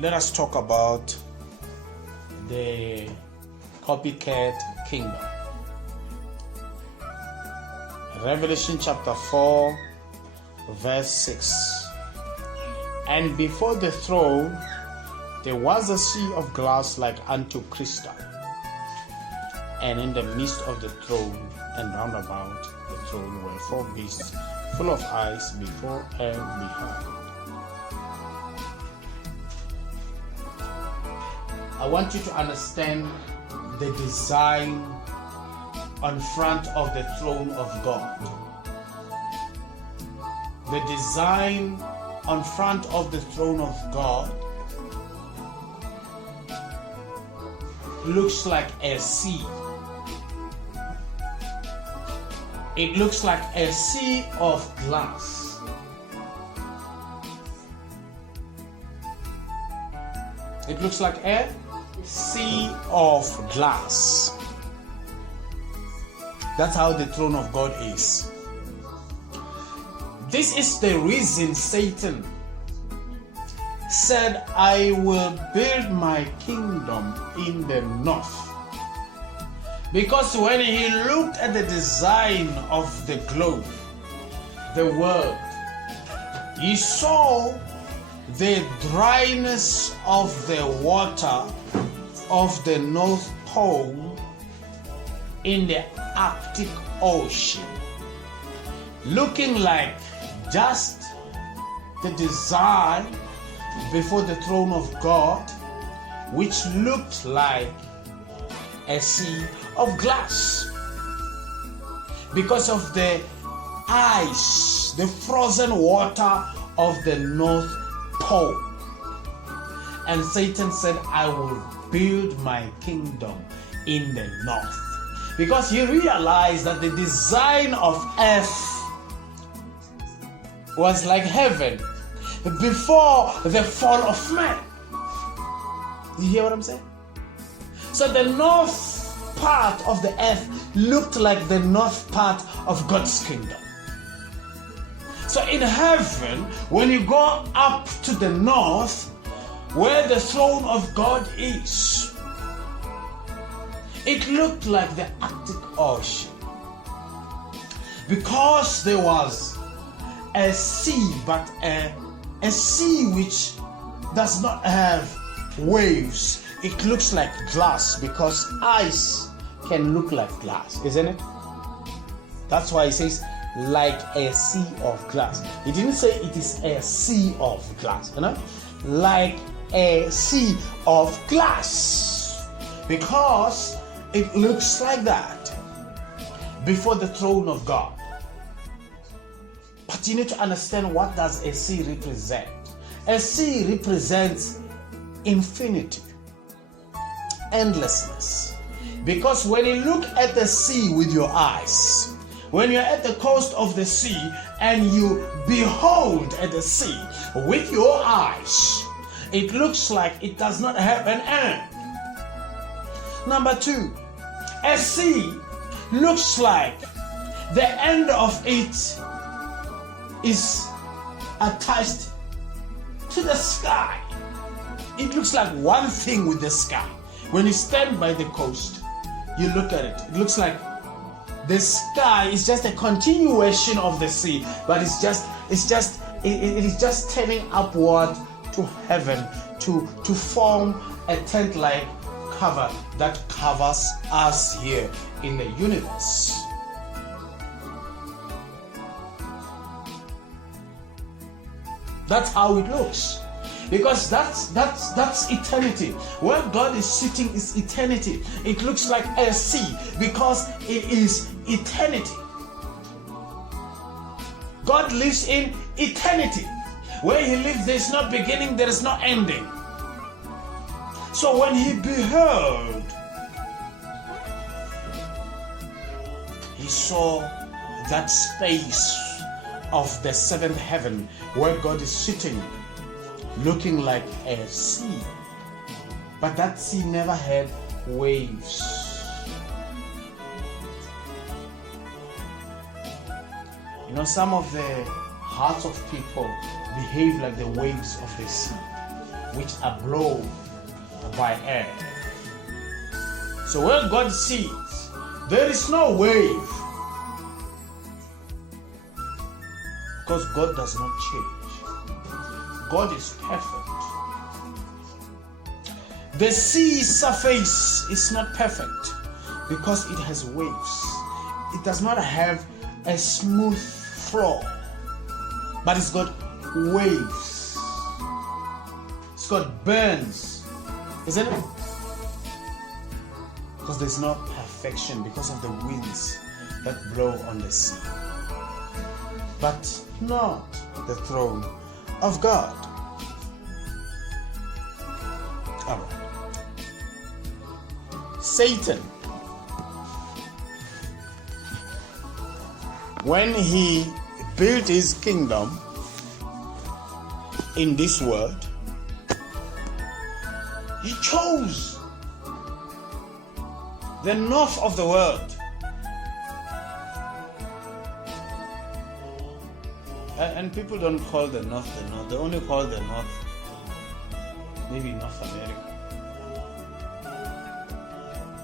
let us talk about the copycat kingdom. Revelation chapter 4, verse 6. And before the throne there was a sea of glass like unto crystal, and in the midst of the throne and round about the throne were 4 beasts full of eyes before and behind. I want you to understand the design on front of the throne of God. The design on front of the throne of God looks like a sea. It looks like a sea of glass. It looks like a sea of glass. That's how the throne of God is. This is the reason Satan said, I will build my kingdom in the north. Because when he looked at the design of the globe, the world, he saw the dryness of the water of the North Pole in the Arctic Ocean, looking like just the design before the throne of God, which looked like a sea of glass because of the ice, the frozen water of the North Pole. And Satan said, I will build my kingdom in the north, because he realized that the design of earth was like heaven before the fall of man. You hear what I'm saying? So the north part of the earth looked like the north part of God's kingdom. So in heaven, when you go up to the north, where the throne of God is, it looked like the Arctic Ocean, because there was a sea, but a sea which does not have waves. It looks like glass, because ice can look like glass, isn't it? That's why it says like a sea of glass. He didn't say it is a sea of glass, like a sea of glass, because it looks like that before the throne of God. But you need to understand, what does a sea represent? A sea represents infinity, endlessness. Because when you look at the sea with your eyes, when you're at the coast of the sea and you behold at the sea with your eyes, it looks like it does not have an end. Number 2, a sea looks like the end of it is attached to the sky. It looks like one thing with the sky. When you stand by the coast, you look at it. It looks like the sky is just a continuation of the sea, but it is just turning upward to heaven to form a tent-like cover that covers us here in the universe. That's how it looks, because that's eternity. Where God is sitting is eternity. It looks like a sea because it is eternity. God lives in eternity. Where he lives, there is no beginning, there is no ending. So when he beheld, he saw that space of the 7th heaven where God is sitting, looking like a sea. But that sea never had waves. You know, some of the hearts of people behave like the waves of the sea. which are blown by air. So where God sees, there is no wave, because God does not change. God is perfect. The sea surface is not perfect because it has waves. It does not have a smooth floor, but it's got waves. It's got burns, isn't it? Because there's no perfection because of the winds that blow on the sea. But not the throne of God. All right. Satan, when he built his kingdom in this world, he chose the north of the world. And people don't call the north, they only call the north maybe North America.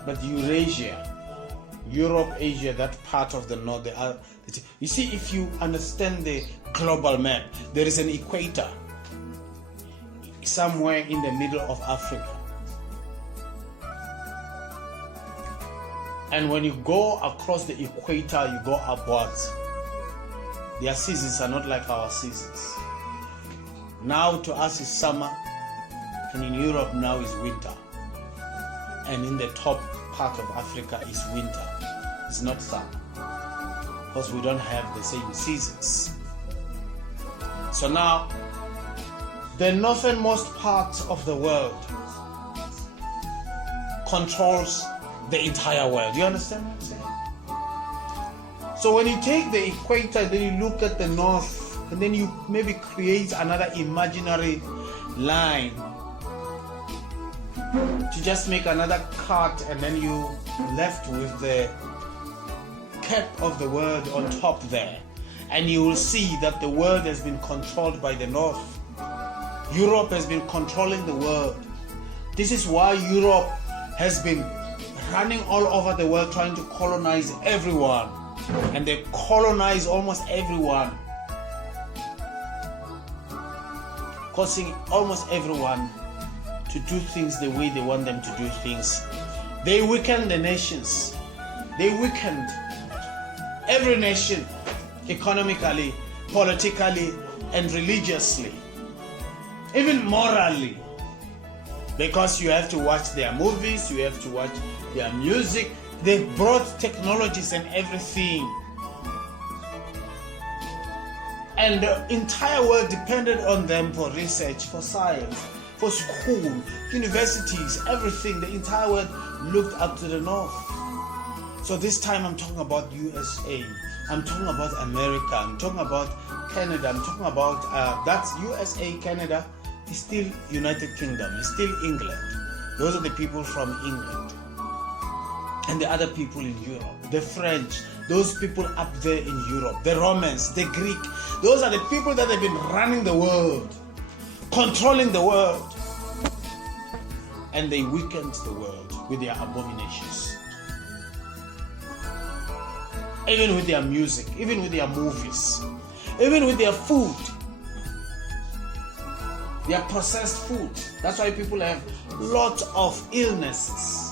But Eurasia, Europe, Asia, that part of the north, you see, if you understand the global map, there is an equator somewhere in the middle of Africa. And when you go across the equator, you go upwards. Their seasons are not like our seasons. Now to us is summer, and in Europe now is winter. And in the top part of Africa is winter. It's not summer, because we don't have the same seasons. So now, the northernmost part of the world controls the entire world. You understand what I'm saying? So when you take the equator, then you look at the north, and then you maybe create another imaginary line to just make another cut, and then you left with the cap of the world on top there, and you will see that the world has been controlled by the north. Europe has been controlling the world. This is why Europe has been running all over the world trying to colonize everyone, and they colonize almost everyone, causing almost everyone to do things the way they want them to do things. They weakened the nations. They weakened every nation economically, politically, and religiously, even morally, because you have to watch their movies, you have to watch their music. They brought technologies and everything, and the entire world depended on them for research, for science, for school, universities, everything. The entire world looked up to the north. So this time I'm talking about USA, I'm talking about America, I'm talking about Canada, I'm talking about that's USA, Canada is still United Kingdom, it's still England. Those are the people from England. And the other people in Europe, the French, those people up there in Europe, the Romans, the Greek, those are the people that have been running the world, controlling the world. And they weakened the world with their abominations. Even with their music, even with their movies, even with their food. Their processed food. That's why people have lots of illnesses.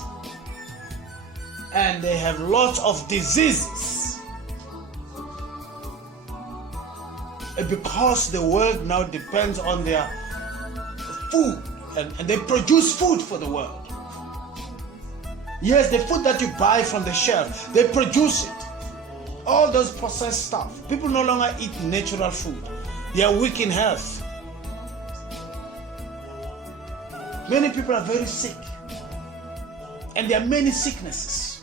And they have lots of diseases. Because the world now depends on their food. And they produce food for the world. Yes, the food that you buy from the shelf, they produce it. All those processed stuff. People no longer eat natural food. They are weak in health. Many people are very sick. And there are many sicknesses.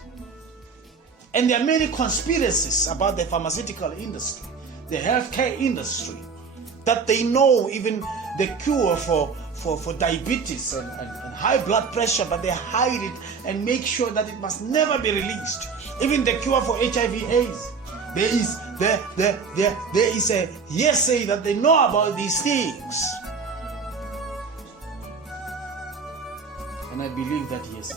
And there are many conspiracies about the pharmaceutical industry, the healthcare industry, that they know even the cure for diabetes and high blood pressure, but they hide it and make sure that it must never be released. Even the cure for HIV/AIDS, there is a hearsay that they know about these things. And I believe that yes.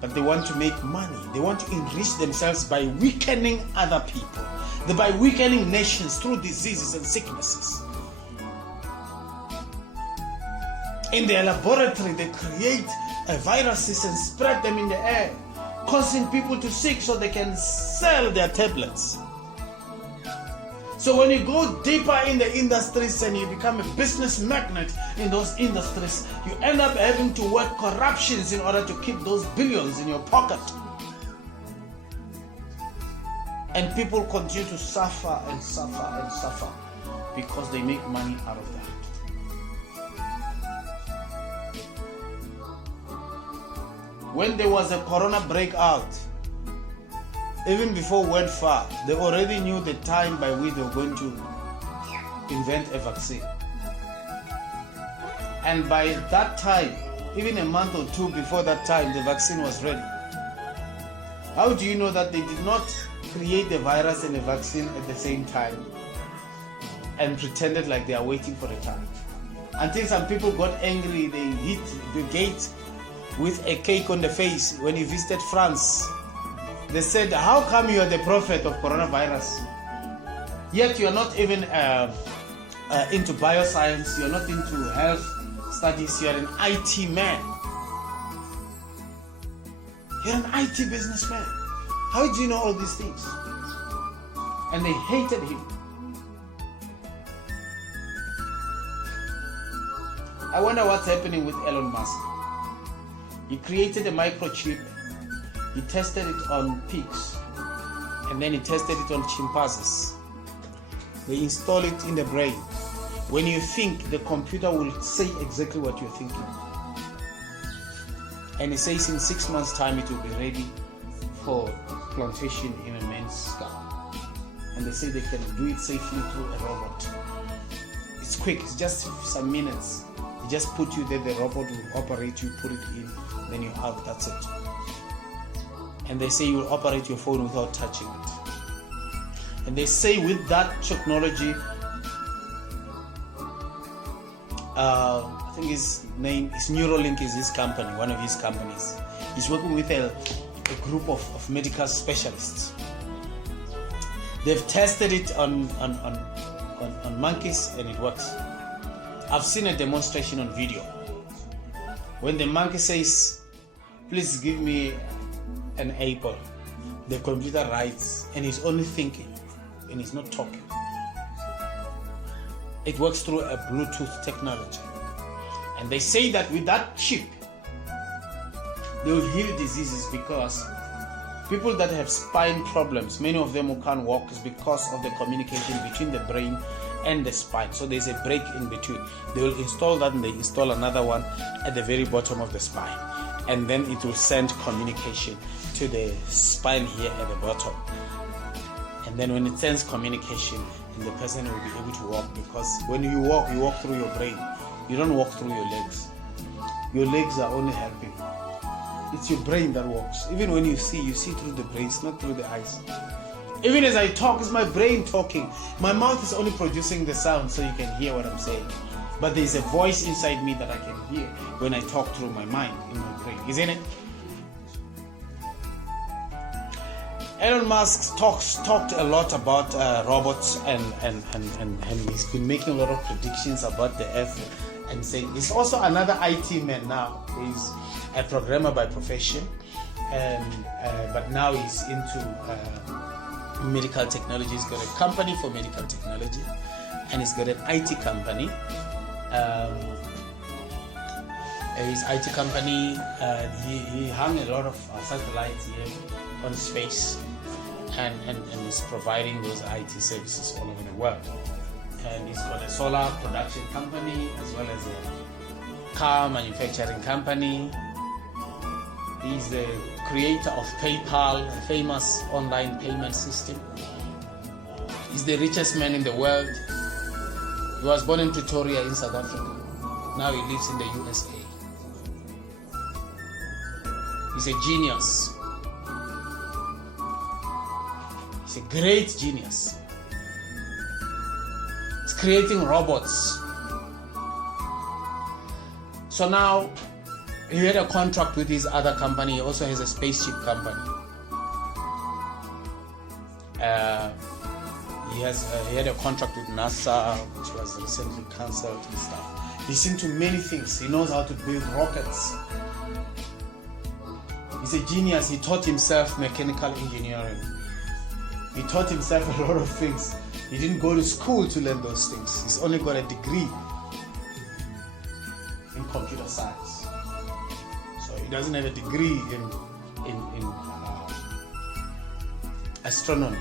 But they want to make money. They want to enrich themselves by weakening other people, by weakening nations through diseases and sicknesses. In their laboratory, they create viruses and spread them in the air, causing people to sick so they can sell their tablets. So when you go deeper in the industries and you become a business magnate in those industries, you end up having to work corruptions in order to keep those billions in your pocket. And people continue to suffer and suffer and suffer because they make money out of that. When there was a corona breakout, even before went far, they already knew the time by which they were going to invent a vaccine. And by that time, even a month or two before that time, the vaccine was ready. How do you know that they did not create the virus and the vaccine at the same time and pretended like they are waiting for the time? Until some people got angry, they hit Bill Gates with a cake on the face when he visited France. They said, how come you are the prophet of coronavirus? Yet you are not even into bioscience, you are not into health studies, you are an IT man. You're an IT businessman. How do you know all these things? And they hated him. I wonder what's happening with Elon Musk. He created a microchip. He tested it on pigs, and then he tested it on chimpanzees. They install it in the brain. When you think, the computer will say exactly what you're thinking. And he says in 6 months' time it will be ready for plantation in a man's skull. And they say they can do it safely through a robot. It's quick, it's just some minutes. You just put you there, the robot will operate you, put it in, then you're out, that's it. And they say you will operate your phone without touching it. And they say with that technology, I think his name is Neuralink, is his company, one of his companies. He's working with a group of medical specialists. They've tested it on monkeys and it works. I've seen a demonstration on video. When the monkey says, please give me an apple, the computer writes and he's only thinking and he's not talking. It works through a Bluetooth technology. And they say that with that chip, they will heal diseases, because people that have spine problems, many of them who can't walk, is because of the communication between the brain and the spine. So there's a break in between. They will install that and they install another one at the very bottom of the spine. And then it will send communication to the spine here at the bottom. And then when it sends communication, the person will be able to walk, because when you walk through your brain. You don't walk through your legs. Your legs are only helping. It's your brain that walks. Even when you see through the brain, it's not through the eyes. Even as I talk, it's my brain talking. My mouth is only producing the sound so you can hear what I'm saying. But there's a voice inside me that I can hear when I talk through my mind, in my brain. Isn't it? Elon Musk talked a lot about robots and he's been making a lot of predictions about the Earth, and saying he's also another IT man now. He's a programmer by profession, and but now he's into medical technology. He's got a company for medical technology, and he's got an IT company. His IT company, he hung a lot of satellites here on space, and is providing those IT services all over the world. And he's got a solar production company as well as a car manufacturing company. He's the creator of PayPal, a famous online payment system. He's the richest man in the world. He was born in Pretoria in South Africa. Now he lives in the USA. He's a genius. He's a great genius. He's creating robots. So now He had a contract with his other company. He also has a spaceship company. He had a contract with NASA, which was recently cancelled and stuff. He's into many things. He knows how to build rockets. He's a genius. He taught himself mechanical engineering. He taught himself a lot of things. He didn't go to school to learn those things. He's only got a degree in computer science. So he doesn't have a degree in astronomy.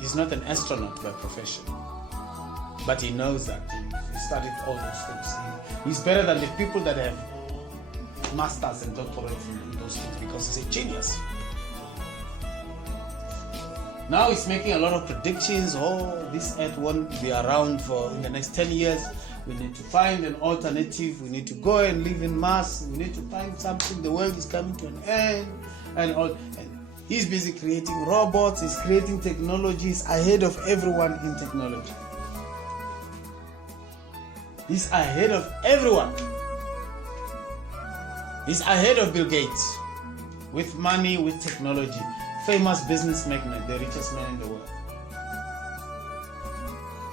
He's not an astronaut by profession, but he knows that. He studied all those things. He's better than the people that have masters and doctorates in those things because he's a genius. Now he's making a lot of predictions. Oh, this earth won't be around for in the next 10 years. We need to find an alternative. We need to go and live in Mars. We need to find something. The world is coming to an end. And he's busy creating robots. He's creating technologies ahead of everyone in technology. He's ahead of everyone. He's ahead of Bill Gates with money, with technology. Famous business magnate, the richest man in the world.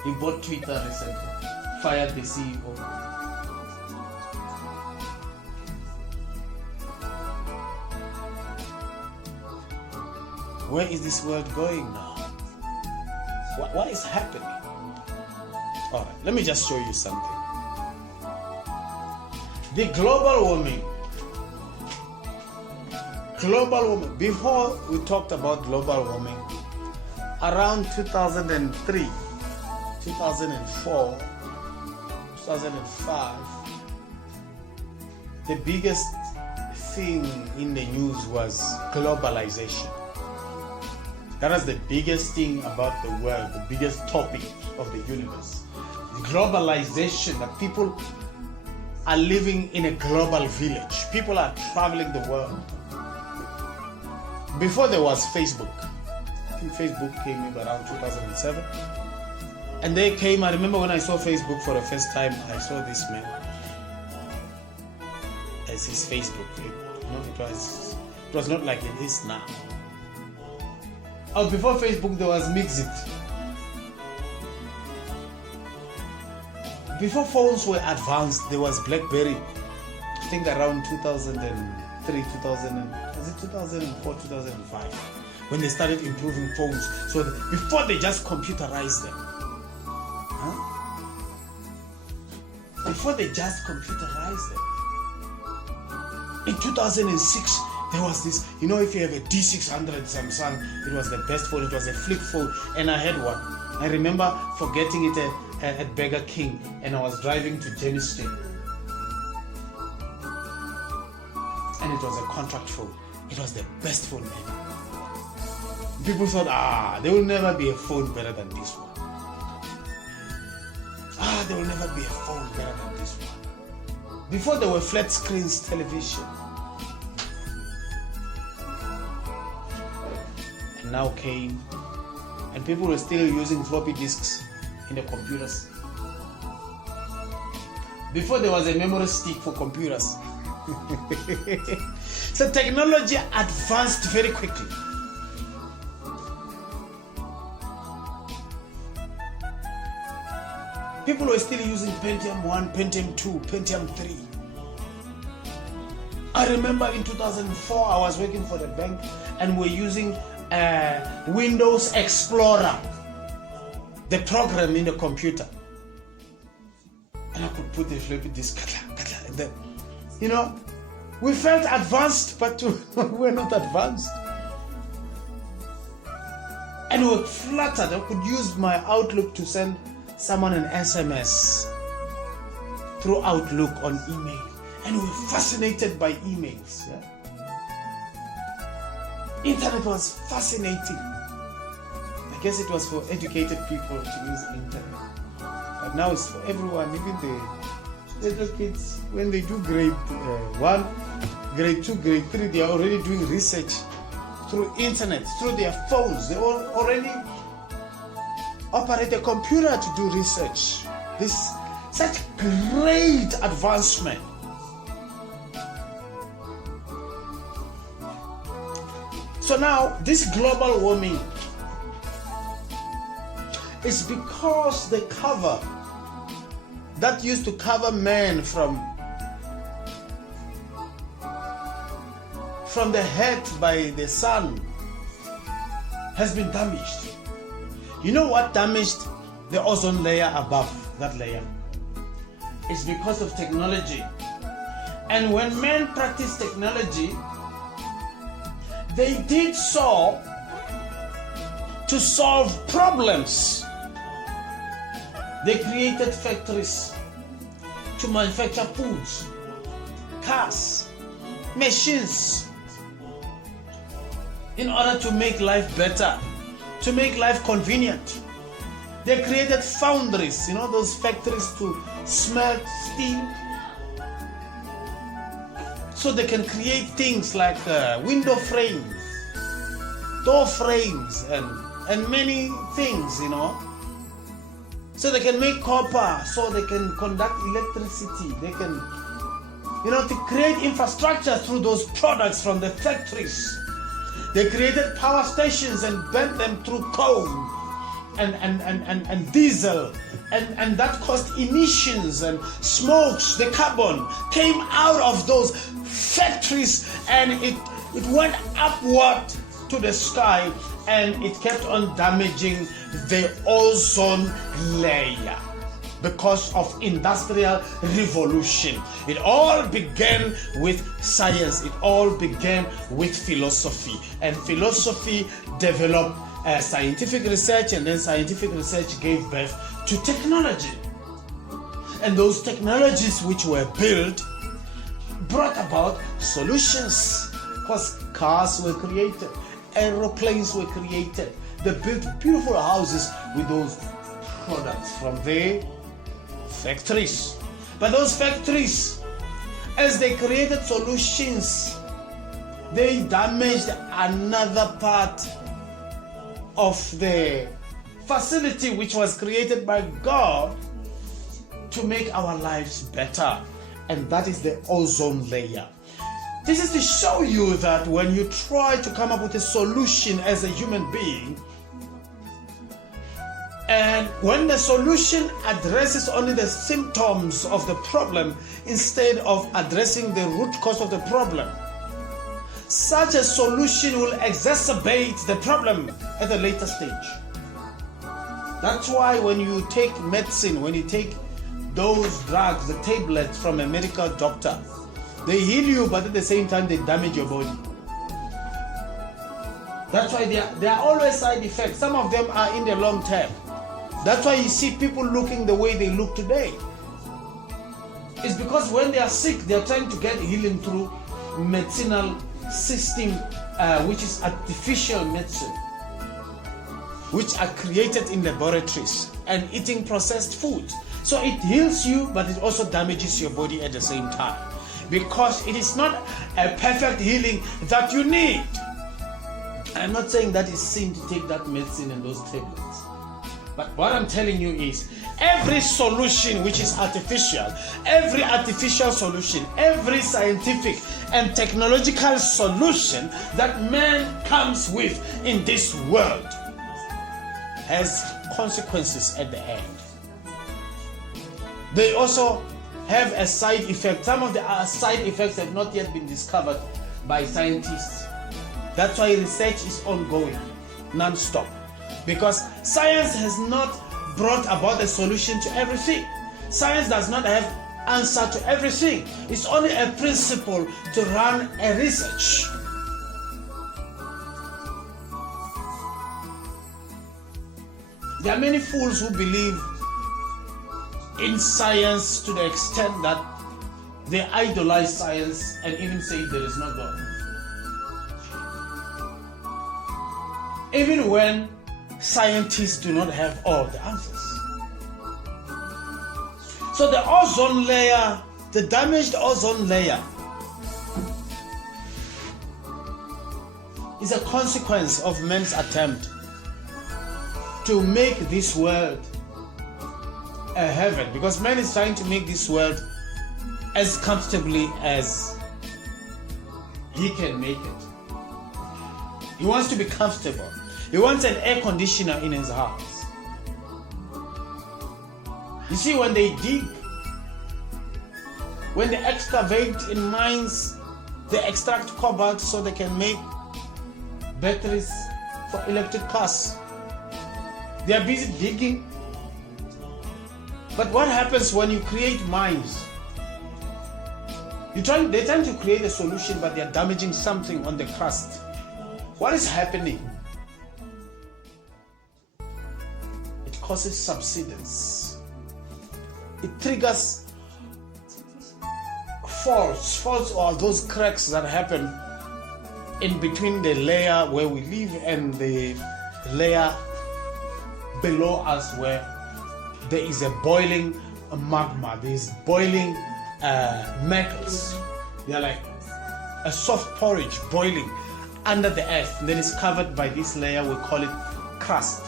He bought Twitter recently, fired the CEO. Where is this world going now? What is happening? All right, let me just show you something. The global warming. Before we talked about global warming, around 2003, 2004, 2005, the biggest thing in the news was globalization. That was the biggest thing about the world, the biggest topic of the universe. Globalization, that people are living in a global village. People are traveling the world. Before there was Facebook, I think Facebook came in around 2007. And they came, I remember when I saw Facebook for the first time, I saw this man as his Facebook. It was not like it is now. Oh, before Facebook there was Mixit. Before phones were advanced, there was BlackBerry. I think around 2003, 2004, 2005, when they started improving phones. So before they just computerized them. Before they just computerized them. In 2006, there was this, if you have a D600 Samsung, it was the best phone. It was a flip phone, and I had one. I remember forgetting it at Burger King, and I was driving to Jenny Street. And it was a contract phone. It was the best phone ever. People thought, there will never be a phone better than this one. There will never be a phone better than this one. Before there were flat screens television. And now came, and people were still using floppy disks in the computers. Before there was a memory stick for computers. So technology advanced very quickly. People were still using Pentium 1, Pentium 2, Pentium 3. I remember in 2004 I was working for the bank and we're using Windows Explorer, the program in the computer. And I could put the floppy disk, and then, we felt advanced, but we're not advanced. And we were flattered. I could use my Outlook to send someone an SMS through Outlook on email. And we were fascinated by emails. Yeah? Internet was fascinating. I guess it was for educated people to use internet. But now it's for everyone, even the little kids. When they do grade 1, grade 2, grade 3, they are already doing research through internet, through their phones. They already operate a computer to do research. This such great advancement. So now, this global warming is because the cover that used to cover man from the head by the sun has been damaged. You know what damaged the ozone layer above that layer? It's because of technology. And when men practice technology, they did so to solve problems. They created factories to manufacture foods, cars, machines, in order to make life better, to make life convenient. They created foundries, those factories to smelt steel, so they can create things like window frames, door frames, and many things, So they can make copper, so they can conduct electricity. They can, to create infrastructure through those products from the factories. They created power stations and burnt them through coal and diesel, and that caused emissions and smokes. The carbon came out of those factories, and it went upward to the sky, and it kept on damaging the ozone layer because of industrial revolution. It all began with science. It all began with philosophy, and philosophy developed scientific research, and then scientific research gave birth to technology. And those technologies which were built brought about solutions, because cars were created, aeroplanes were created. They built beautiful houses with those products from their factories. But those factories, as they created solutions, they damaged another part of the facility which was created by God to make our lives better, and that is the ozone layer. This is to show you that when you try to come up with a solution as a human being, and when the solution addresses only the symptoms of the problem instead of addressing the root cause of the problem, such a solution will exacerbate the problem at a later stage. That's why when you take medicine, when you take those drugs, the tablets from a medical doctor, they heal you, but at the same time they damage your body. That's why there are always side effects. Some of them are in the long term. That's why you see people looking the way they look today. It's because when they are sick, they are trying to get healing through medicinal system, which is artificial medicine, which are created in laboratories, and eating processed food. So it heals you, but it also damages your body at the same time, because it is not a perfect healing that you need. I'm not saying that it's sin to take that medicine and those tablets. But what I'm telling you is, every solution which is artificial, every artificial solution, every scientific and technological solution that man comes with in this world has consequences at the end. They also have a side effect. Some of the side effects have not yet been discovered by scientists. That's why research is ongoing, non-stop. Because science has not brought about a solution to everything. Science does not have answer to everything. It's only a principle to run a research. There are many fools who believe in science to the extent that they idolize science and even say there is no God. Even when scientists do not have all the answers. So the ozone layer, the damaged ozone layer, is a consequence of man's attempt to make this world a heaven, because man is trying to make this world as comfortably as he can make it. He wants to be comfortable. He wants an air conditioner in his house. You see, when they dig, when they excavate in mines, they extract cobalt so they can make batteries for electric cars. They are busy digging. But what happens when you create mines? They're trying to create a solution, but they're damaging something on the crust. What is happening? It causes subsidence. It triggers faults or those cracks that happen in between the layer where we live and the layer below us, where there is a boiling magma, there is boiling metals. They are like a soft porridge boiling under the earth, and then it's covered by this layer, we call it crust.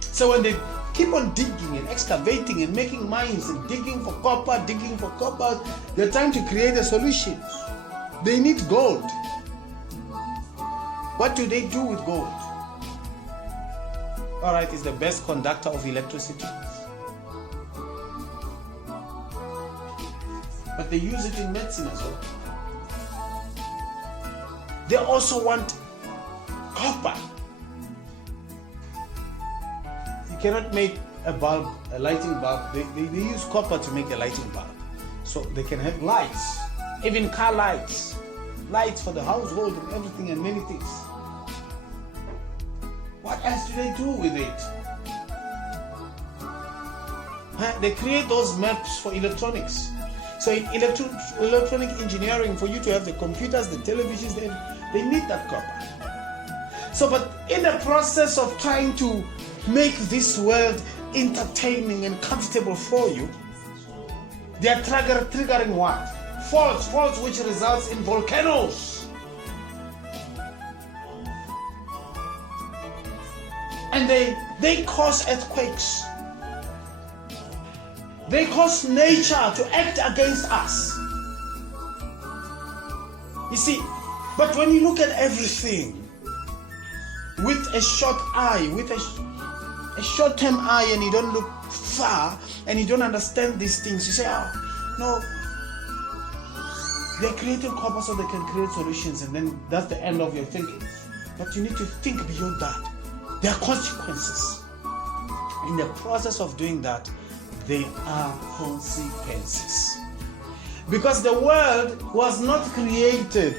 So when they keep on digging and excavating and making mines and digging for copper, they're trying to create a solution. They need gold. What do they do with gold? Alright, it's the best conductor of electricity. But they use it in medicine as well. They also want copper. You cannot make a bulb, a lighting bulb. They use copper to make a lighting bulb. So they can have lights, even car lights, lights for the household and everything and many things. What else do they do with it? They create those maps for electronics. So in electronic engineering, for you to have the computers, the televisions, they need that copper. So, but in the process of trying to make this world entertaining and comfortable for you, they are triggering what? Faults which results in volcanoes. And they cause earthquakes. They cause nature to act against us. You see, but when you look at everything with a short eye, with a short-term eye, and you don't look far, and you don't understand these things, you say, oh, no, they're creating copper so they can create solutions, and then that's the end of your thinking. But you need to think beyond that. There are consequences. In the process of doing that, there are consequences. Because the world was not created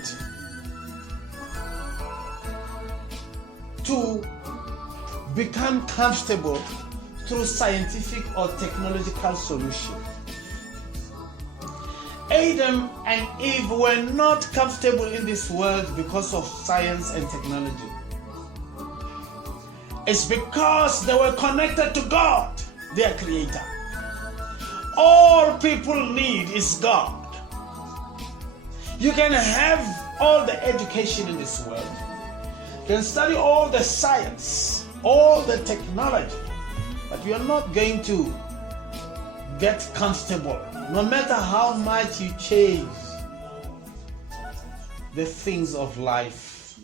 to become comfortable through scientific or technological solution. Adam and Eve were not comfortable in this world because of science and technology. It's because they were connected to God, their creator. All people need is God. You can have all the education in this world. You can study all the science, all the technology, but you're not going to get comfortable. No matter how much you chase the things of life,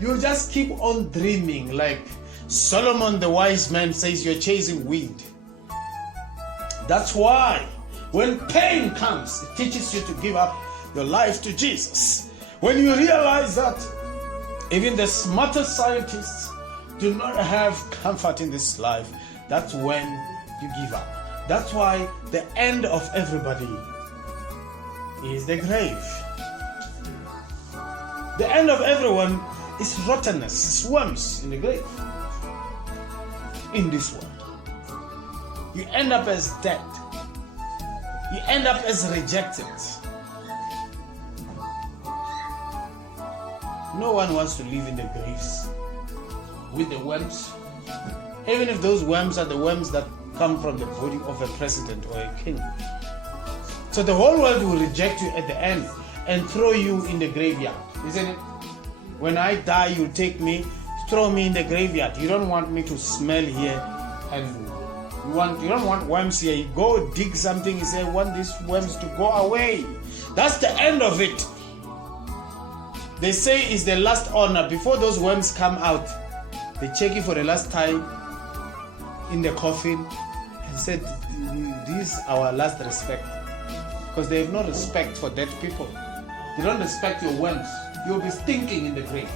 you just keep on dreaming. Like Solomon the wise man says, you're chasing wind. That's why when pain comes, it teaches you to give up your life to Jesus. When you realize that even the smartest scientists do not have comfort in this life, that's when you give up. That's why the end of everybody is the grave. The end of everyone is rottenness, is worms in the grave. In this world, you end up as dead. You end up as rejected. No one wants to live in the graves with the worms, even if those worms are the worms that come from the body of a president or a king. So the whole world will reject you at the end and throw you in the graveyard, isn't it? When I die, you'll take me, throw me in the graveyard. You don't want me to smell here, and you don't want worms here. You go dig something, you say, I want these worms to go away. That's the end of it. They say it's the last honor. Before those worms come out, they check it for the last time in the coffin and said, this is our last respect. Because they have no respect for dead people. They don't respect your worms. You'll be stinking in the grave.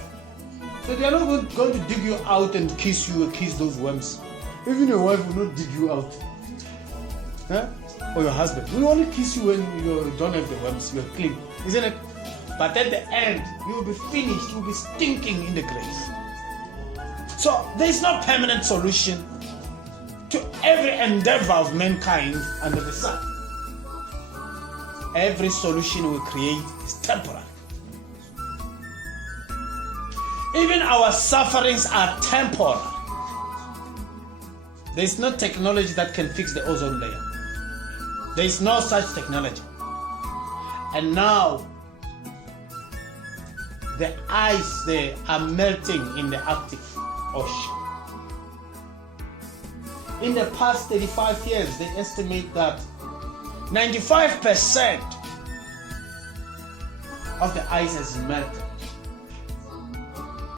So they are not going to dig you out and kiss you or kiss those worms. Even your wife will not dig you out. Huh? Or your husband will only kiss you when you don't have the worms. You're clean. Isn't it? But at the end, you will be finished. You will be stinking in the grave. So there is no permanent solution to every endeavor of mankind under the sun. Every solution we create is temporary. Even our sufferings are temporal. There is no technology that can fix the ozone layer. There is no such technology. And now, the ice there are melting in the Arctic Ocean. In the past 35 years, they estimate that 95% of the ice has melted.